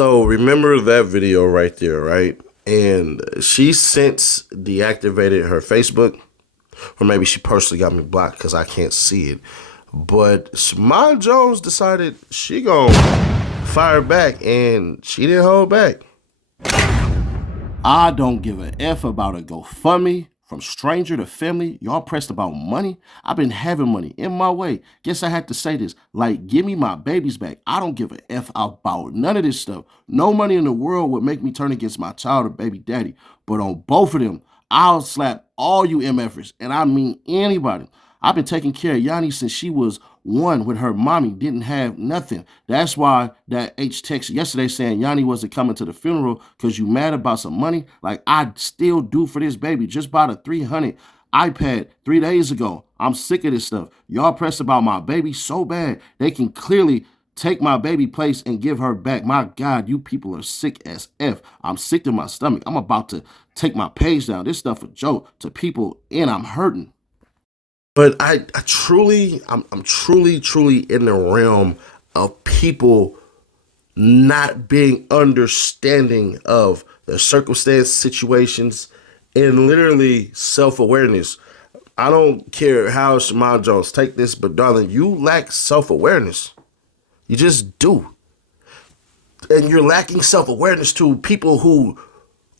So remember that video right there, right? And she since deactivated her Facebook, or maybe she personally got me blocked because I can't see it. But Shimon Jones decided she gonna fire back, and she didn't hold back. I don't give a F about a GoFundMe. From stranger to family, y'all pressed about money. I've been having money in my way. Guess I had to say this. Like, give me my babies back. I don't give a F about none of this stuff. No money in the world would make me turn against my child or baby daddy. But on both of them, I'll slap all you MFers, and I mean anybody. I've been taking care of Yanni since she was one with her mommy, didn't have nothing. That's why that H text yesterday saying Yanni wasn't coming to the funeral because you mad about some money. Like, I still do for this baby. Just bought a 300 iPad 3 days ago. I'm sick of this stuff. Y'all pressed about my baby so bad. They can clearly take my baby place and give her back. My God, you people are sick as F. I'm sick to my stomach. I'm about to take my page down. This stuff a joke to people, and I'm hurting. But I'm truly in the realm of people not being understanding of the circumstance, situations, and literally self-awareness. I don't care how Shimon Jones take this, but darling, you lack self-awareness. You just do. And you're lacking self-awareness to people who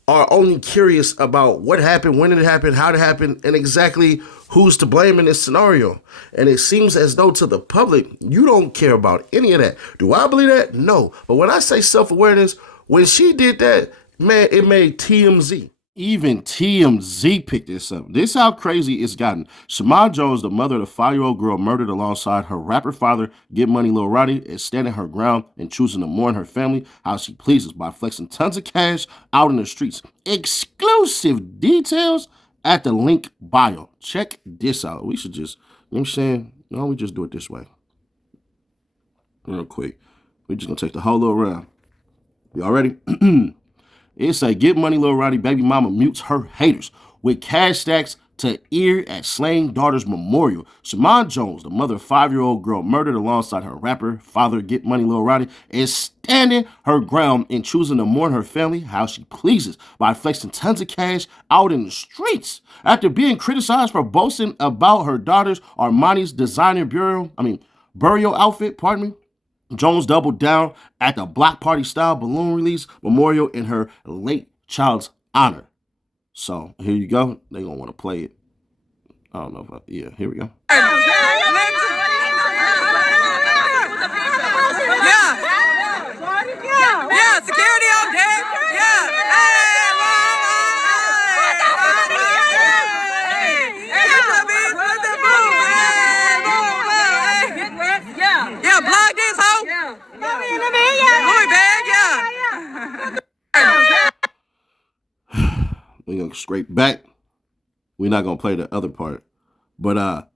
are only curious about what happened, when it happened, how it happened, and exactly who's to blame in this scenario. And it seems as though to the public, you don't care about any of that. Do I believe that? No. But when I say self-awareness, when she did that, man, it made TMZ. Even TMZ picked this up. This is how crazy it's gotten. Shimon Jones, the mother of the 5-year-old girl murdered alongside her rapper father, Get Money Lil Ronnie, is standing her ground and choosing to mourn her family how she pleases by flexing tons of cash out in the streets. Exclusive details at the link bio. Check this out. We should just, you know what I'm saying? No, we just do it this way. Real quick. We're just going to take the whole little round. Y'all ready? It say, Get Money Lil Ronnie baby mama mutes her haters with cash stacks to ear at slain daughter's memorial. Shimon Jones, the mother of 5-year-old girl murdered alongside her rapper father, Get Money Lil Ronnie, is standing her ground and choosing to mourn her family how she pleases by flexing tons of cash out in the streets. After being criticized for boasting about her daughter's Armani's designer burial outfit, Jones doubled down at the block party style balloon release memorial in her late child's honor. So here you go. They're going to want to play it. I don't know if yeah, here we go. Yeah, security on deck. Yeah, block this hoe. We're going to scrape back. We're not going to play the other part. But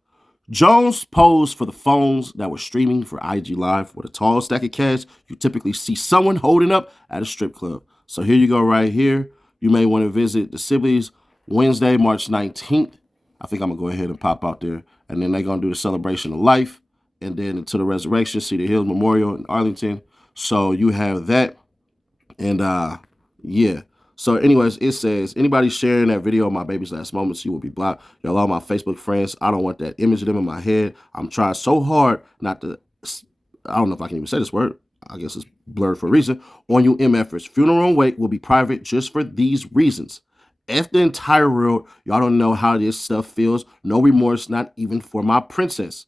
Jones posed for the phones that were streaming for IG Live with a tall stack of cash you typically see someone holding up at a strip club. So here you go right here. You may want to visit the Sibley's Wednesday, March 19th. I think I'm going to go ahead and pop out there. And then they're going to do the celebration of life. And then until the resurrection, Cedar Hills Memorial in Arlington. So you have that. And yeah. So anyways, it says, anybody sharing that video of my baby's last moments, you will be blocked. Y'all are my Facebook friends. I don't want that image of them in my head. I'm trying so hard not to, I don't know if I can even say this word. I guess it's blurred for a reason. On you MFers. Funeral and wake will be private just for these reasons. F the entire world. Y'all don't know how this stuff feels. No remorse, not even for my princess.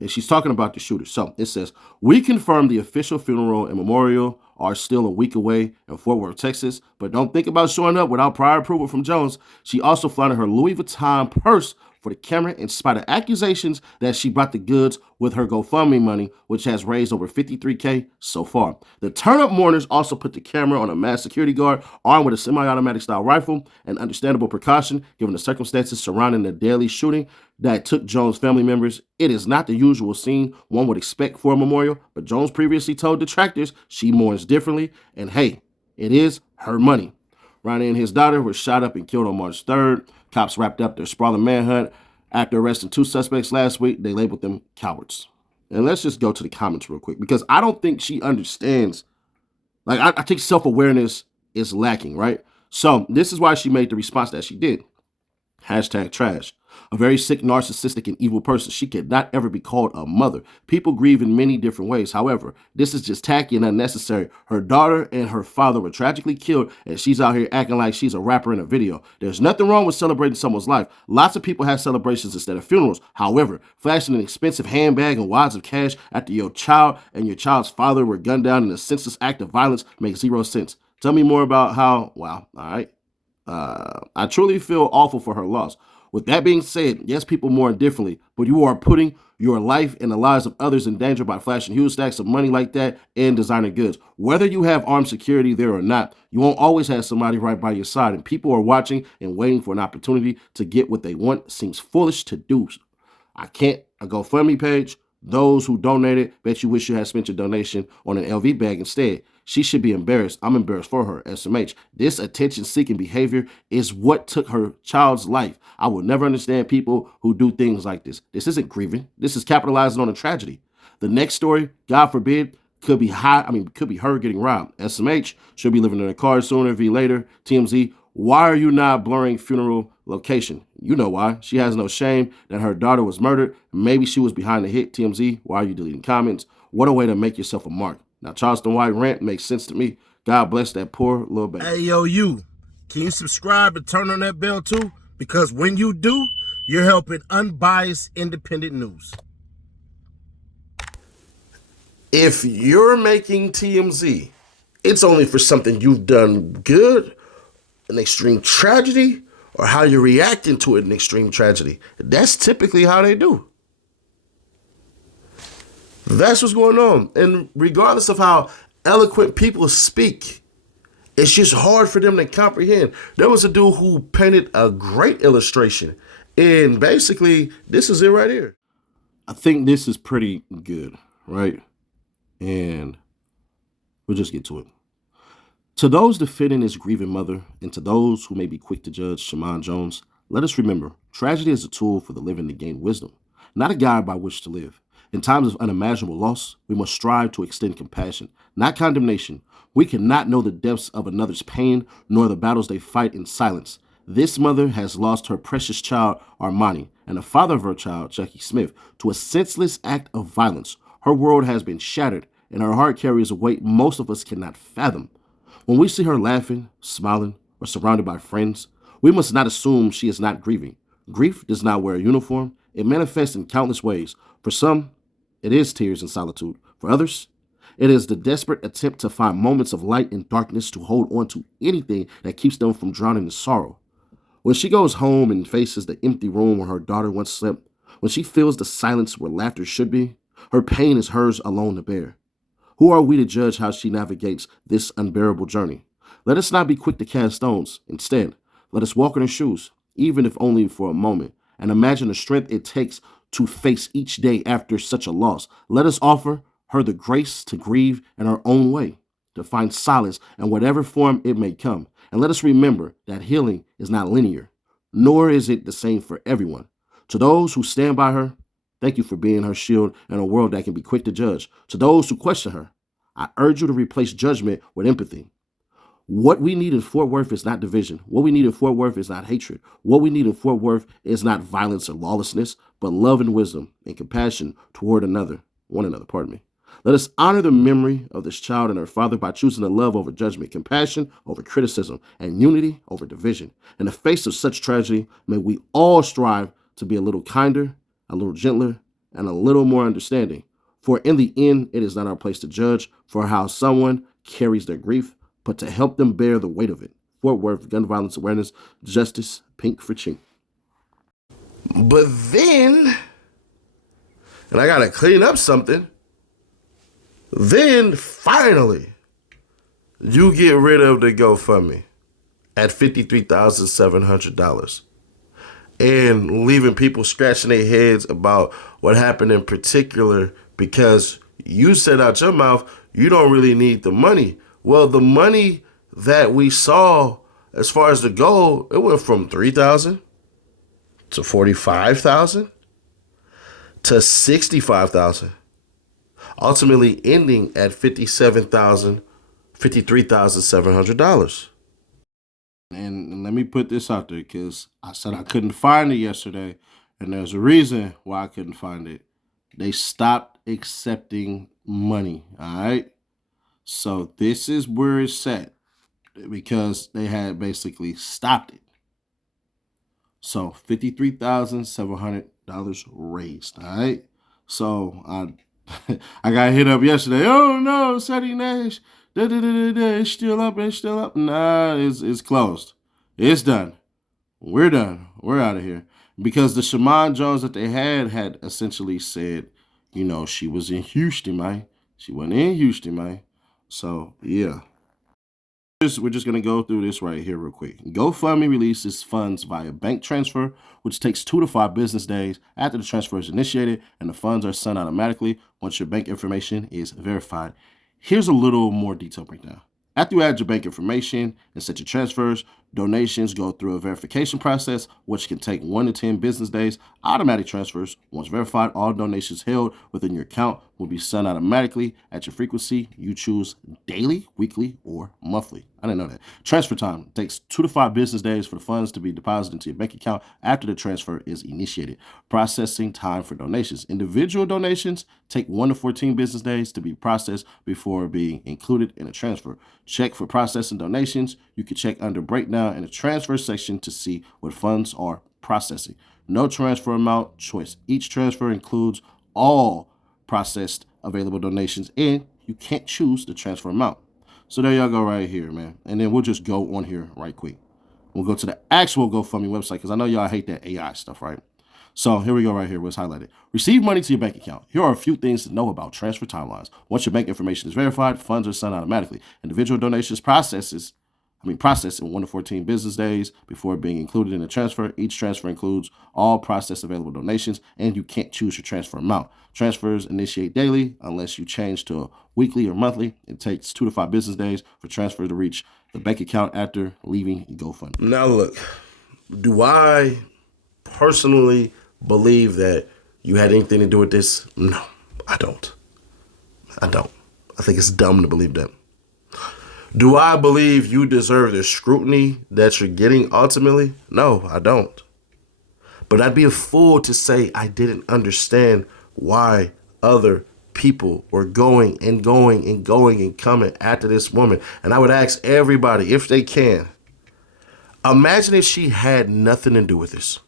And she's talking about the shooter. So it says, we confirm the official funeral and memorial are still a week away in Fort Worth, Texas, but don't think about showing up without prior approval from Jones. She also flaunted her Louis Vuitton purse for the camera in spite of accusations that she bought the goods with her GoFundMe money, which has raised over $53K so far. The turn-up mourners also put the camera on a masked security guard armed with a semi-automatic style rifle, an understandable precaution given the circumstances surrounding the deadly shooting that took Jones' family members. It is not the usual scene one would expect for a memorial, but Jones previously told detractors she mourns differently, and hey, it is her money. Ronnie and his daughter were shot up and killed on March 3rd. Cops wrapped up their sprawling manhunt. After arresting 2 suspects last week, they labeled them cowards. And let's just go to the comments real quick, because I don't think she understands Like, I think self-awareness is lacking, right? So this is why she made the response that she did. Hashtag trash. A very sick, narcissistic, and evil person. She could not ever be called a mother. People grieve in many different ways. However, this is just tacky and unnecessary. Her daughter and her father were tragically killed, and she's out here acting like she's a rapper in a video. There's nothing wrong with celebrating someone's life. Lots of people have celebrations instead of funerals. However, flashing an expensive handbag and wads of cash after your child and your child's father were gunned down in a senseless act of violence makes zero sense. Tell me more about how, wow, all right. I truly feel awful for her loss. With that being said, yes, people mourn differently, but you are putting your life and the lives of others in danger by flashing huge stacks of money like that and designer goods. Whether you have armed security there or not, you won't always have somebody right by your side, and people are watching and waiting for an opportunity to get what they want. Seems foolish to do. A GoFundMe page. Those who donated, bet you wish you had spent your donation on an LV bag instead. She should be embarrassed. I'm embarrassed for her, SMH. This attention-seeking behavior is what took her child's life. I will never understand people who do things like this. This isn't grieving. This is capitalizing on a tragedy. The next story, God forbid, could be her getting robbed. SMH should be living in a car sooner, V later. TMZ, why are you not blurring funeral location? You know why. She has no shame that her daughter was murdered. Maybe she was behind the hit. TMZ, why are you deleting comments? What a way to make yourself a mark. Now, Charleston White rant makes sense to me. God bless that poor little baby. Hey, yo, can you subscribe and turn on that bell too? Because when you do, you're helping unbiased, independent news. If you're making TMZ, it's only for something you've done good, an extreme tragedy, or how you're reacting to it, an extreme tragedy. That's typically how they do. That's what's going on. And regardless of how eloquent people speak, it's just hard for them to comprehend. There was a dude who painted a great illustration. And basically, this is it right here. I think this is pretty good, right? And we'll just get to it. To those defending his grieving mother, and to those who may be quick to judge Shaman Jones, let us remember, tragedy is a tool for the living to gain wisdom, not a guide by which to live. In times of unimaginable loss, we must strive to extend compassion, not condemnation. We cannot know the depths of another's pain, nor the battles they fight in silence. This mother has lost her precious child, Armani, and the father of her child, Jackie Smith, to a senseless act of violence. Her world has been shattered, and her heart carries a weight most of us cannot fathom. When we see her laughing, smiling, or surrounded by friends, we must not assume she is not grieving. Grief does not wear a uniform. It manifests in countless ways. For some, it is tears and solitude. For others, it is the desperate attempt to find moments of light in darkness to hold on to anything that keeps them from drowning in sorrow. When she goes home and faces the empty room where her daughter once slept, when she feels the silence where laughter should be, her pain is hers alone to bear. Who are we to judge how she navigates this unbearable journey? Let us not be quick to cast stones. Instead, let us walk in her shoes, even if only for a moment, and imagine the strength it takes to face each day after such a loss. Let us offer her the grace to grieve in her own way, to find solace in whatever form it may come. And let us remember that healing is not linear, nor is it the same for everyone. To those who stand by her, thank you for being her shield in a world that can be quick to judge. To those who question her, I urge you to replace judgment with empathy. What we need in Fort Worth is not division. What we need in Fort Worth is not hatred. What we need in Fort Worth is not violence or lawlessness, but love and wisdom and compassion toward one another. Let us honor the memory of this child and her father by choosing to love over judgment, compassion over criticism, and unity over division. In the face of such tragedy, may we all strive to be a little kinder, a little gentler, and a little more understanding. For in the end, it is not our place to judge for how someone carries their grief, but to help them bear the weight of it. Fort Worth, gun violence awareness, justice, pink for chink. But then, and I gotta clean up something, then finally, you get rid of the GoFundMe at $53,700 and leaving people scratching their heads about what happened in particular because you said out your mouth you don't really need the money. Well, the money that we saw as far as the goal, it went from $3,000 to $45,000 to $65,000, ultimately ending at $57,000, $53,700. And let me put this out there because I said I couldn't find it yesterday, and there's a reason why I couldn't find it. They stopped accepting money, all right? So this is where it's at because they had basically stopped it. So $53,700 raised, all right? So I got hit up yesterday. Oh no, Sadie Nash, it's still up, it's still up. Nah, it's closed. It's done. We're done. We're out of here. Because the Shaman Jones that they had essentially said, she was in Houston, man. She wasn't in Houston, man. So, yeah. We're just going to go through this right here real quick. GoFundMe releases funds via bank transfer, which takes 2 to 5 business days after the transfer is initiated, and the funds are sent automatically once your bank information is verified. Here's a little more detailed breakdown. After you add your bank information and set your transfers, donations go through a verification process, which can take 1 to 10 business days. Automatic transfers, once verified, all donations held within your account will be sent automatically at your frequency. You choose daily, weekly, or monthly. I didn't know that. Transfer time takes 2 to 5 business days for the funds to be deposited into your bank account after the transfer is initiated. Processing time for donations. Individual donations take 1 to 14 business days to be processed before being included in a transfer. Check for processing donations. You can check under breakdown in the transfer section to see what funds are processing. No transfer amount choice. Each transfer includes all processed available donations, and you can't choose the transfer amount. So there y'all go right here, man. And then we'll just go on here right quick. We'll go to the actual GoFundMe website because I know y'all hate that AI stuff, right? So here we go right here. What's highlighted. Receive money to your bank account. Here are a few things to know about transfer timelines. Once your bank information is verified, funds are sent automatically. Individual donations processed in 1 to 14 business days before being included in the transfer. Each transfer includes all processed available donations, and you can't choose your transfer amount. Transfers initiate daily unless you change to a weekly or monthly. It takes 2 to 5 business days for transfer to reach the bank account after leaving GoFundMe. Now look, do I personally believe that you had anything to do with this? No, I don't. I think it's dumb to believe that. Do I believe you deserve the scrutiny that you're getting ultimately? No, I don't. But I'd be a fool to say I didn't understand why other people were going and coming after this woman. And I would ask everybody, if they can, imagine if she had nothing to do with this.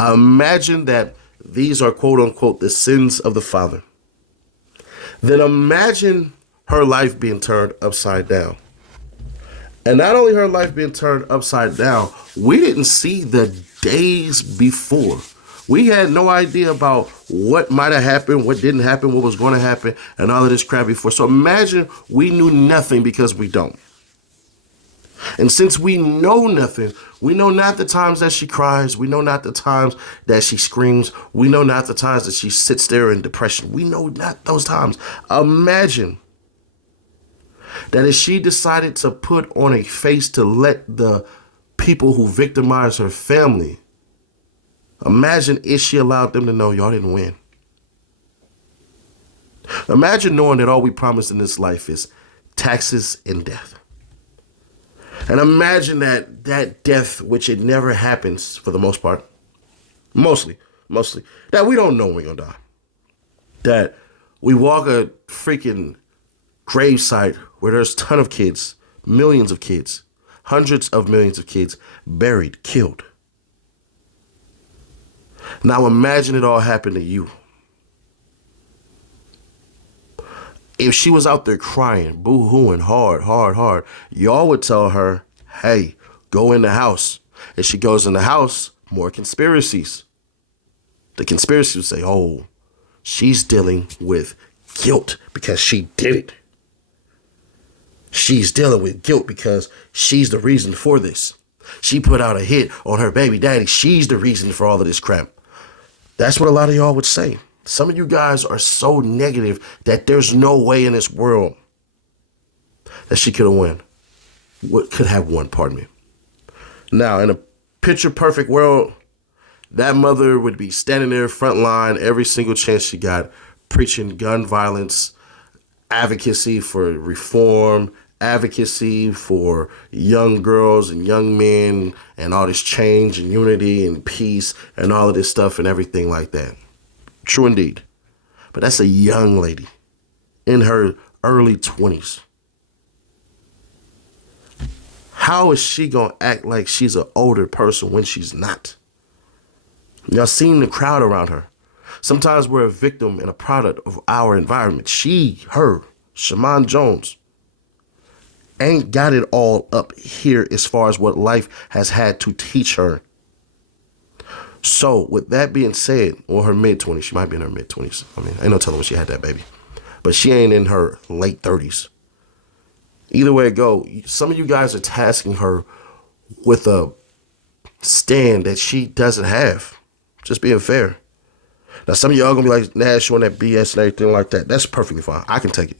Imagine that these are, quote unquote, the sins of the father. Then imagine her life being turned upside down. And not only her life being turned upside down, we didn't see the days before. We had no idea about what might have happened, what didn't happen, what was going to happen, and all of this crap before. So imagine we knew nothing because we don't. And since we know nothing, we know not the times that she cries. We know not the times that she screams. We know not the times that she sits there in depression. We know not those times. Imagine that if she decided to put on a face to let the people who victimize her family, imagine if she allowed them to know y'all didn't win. Imagine knowing that all we promise in this life is taxes and death. And imagine that death, which it never happens for the most part, mostly, that we don't know when we're going to die. That we walk a freaking gravesite where there's a ton of kids, millions of kids, hundreds of millions of kids buried, killed. Now imagine it all happened to you. If she was out there crying, boo-hooing hard, y'all would tell her, hey, go in the house. If she goes in the house, more conspiracies. The conspiracy would say, oh, she's dealing with guilt because she did it. She's dealing with guilt because she's the reason for this. She put out a hit on her baby daddy. She's the reason for all of this crap. That's what a lot of y'all would say. Some of you guys are so negative that there's no way in this world that she could have won, pardon me. Now, in a picture perfect world, that mother would be standing there front line every single chance she got, preaching gun violence, advocacy for reform, advocacy for young girls and young men and all this change and unity and peace and all of this stuff and everything like that. True indeed. But that's a young lady in her early 20s. How is she going to act like she's an older person when she's not? Y'all seen the crowd around her. Sometimes we're a victim and a product of our environment. Shaman Jones, ain't got it all up here as far as what life has had to teach her. So with that being said, or her mid-20s, she might be in her mid-20s. I mean, ain't no telling when she had that baby. But she ain't in her late 30s. Either way it go, some of you guys are tasking her with a stand that she doesn't have. Just being fair. Now, some of y'all gonna be like, Nash, showing that BS and everything like that. That's perfectly fine. I can take it.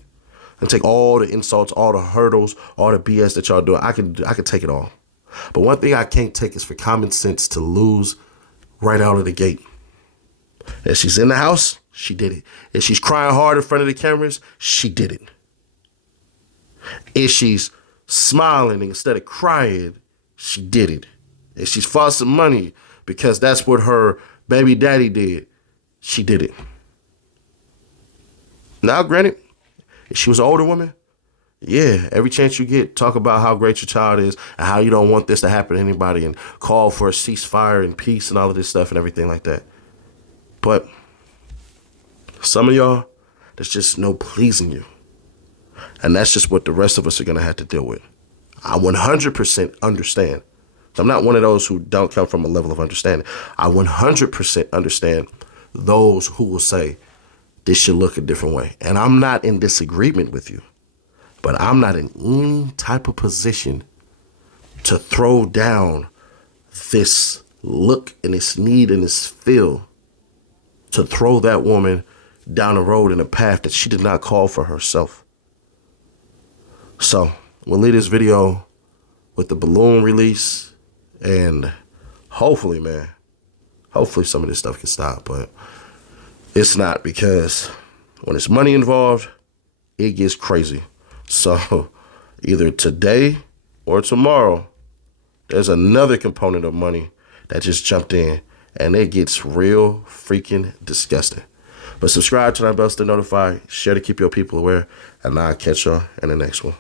I can take all the insults, all the hurdles, all the BS that y'all doing. I can take it all. But one thing I can't take is for common sense to lose right out of the gate. If she's in the house, she did it. If she's crying hard in front of the cameras, she did it. If she's smiling instead of crying, she did it. If she's flossing money because that's what her baby daddy did, she did it. Now, granted, if she was an older woman, yeah, every chance you get, talk about how great your child is and how you don't want this to happen to anybody and call for a ceasefire and peace and all of this stuff and everything like that. But some of y'all, there's just no pleasing you. And that's just what the rest of us are going to have to deal with. I 100% understand. I'm not one of those who don't come from a level of understanding. I 100% understand those who will say this should look a different way. And I'm not in disagreement with you, but I'm not in any type of position to throw down this look and this need and this feel to throw that woman down a road in a path that she did not call for herself. So we'll leave this video with the balloon release, and hopefully some of this stuff can stop, but it's not, because when there's money involved, it gets crazy. So either today or tomorrow, there's another component of money that just jumped in, and it gets real freaking disgusting. But subscribe to our bell to notify, share to keep your people aware, and I'll catch y'all in the next one.